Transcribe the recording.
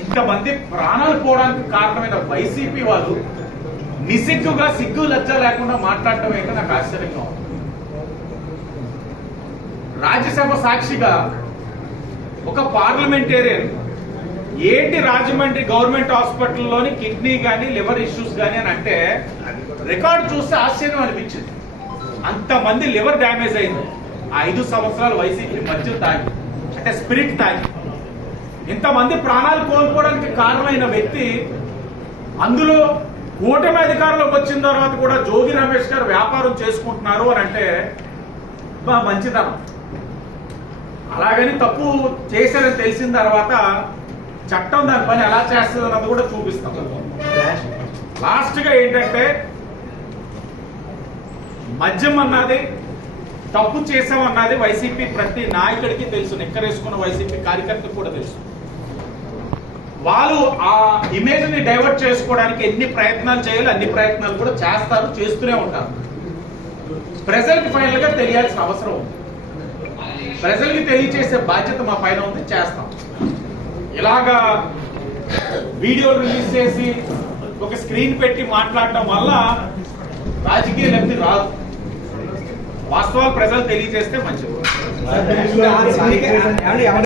ఇంతమంది ప్రాణాలు పోవడానికి కారణమైన వైసీపీ వాళ్ళు నిసిగ్గుగా సిగ్గు లజ్జ లేకుండా మాట్లాడటం అయితే నాకు ఆశ్చర్యంగా ఉంది. రాజ్యసభ సాక్షిగా ఒక పార్లమెంటేరియన్ ఏంటి రాజమండ్రి గవర్నమెంట్ హాస్పిటల్లోని కిడ్నీ కానీ లివర్ ఇష్యూస్ కానీ అని అంటే రికార్డు చూస్తే ఆశ్చర్యం అనిపించింది. అంతమంది లివర్ డ్యామేజ్ అయింది ఆ 5 సంవత్సరాలు వైసీపీ మధ్య తాగి, అంటే స్పిరిట్ తాగి. ఇంతమంది ప్రాణాలు కోల్పోవడానికి కారణమైన వ్యక్తి, అందులో కూటమి అధికారంలోకి వచ్చిన తర్వాత కూడా జోగి రమేష్ గారు వ్యాపారం చేసుకుంటున్నారు అని అంటే మంచితనం. అలాగని తప్పు చేశారని తెలిసిన తర్వాత చట్టం దాని పని ఎలా చేస్తుంది అన్నది కూడా చూపిస్తాం. లాస్ట్ గా ఏంటంటే మద్యం అన్నది తప్పు చేసామన్నది వైసీపీ ప్రతి నాయకుడికి తెలుసు, నిక్కరేసుకున్న వైసీపీ కార్యకర్తకు కూడా తెలుసు. వాళ్ళు ఆ ఇమేజ్ ని డైవర్ట్ చేసుకోవడానికి ఎన్ని ప్రయత్నాలు చేయాలి అన్ని ప్రయత్నాలు కూడా చేస్తారు, చేస్తూనే ఉంటారు. ప్రజలకు ఫైనల్ గా తెలియాల్సిన అవసరం ఉంది. ప్రజలకి తెలియచేసే బాధ్యత మా పైన ఉంది, చేస్తాం. ఇలాగా వీడియోలు రిలీజ్ చేసి ఒక స్క్రీన్ పెట్టి మాట్లాడటం వల్ల రాజకీయ లబ్ధి రాదు. వాస్తవాలు ప్రజలు తెలియజేస్తే మంచిది.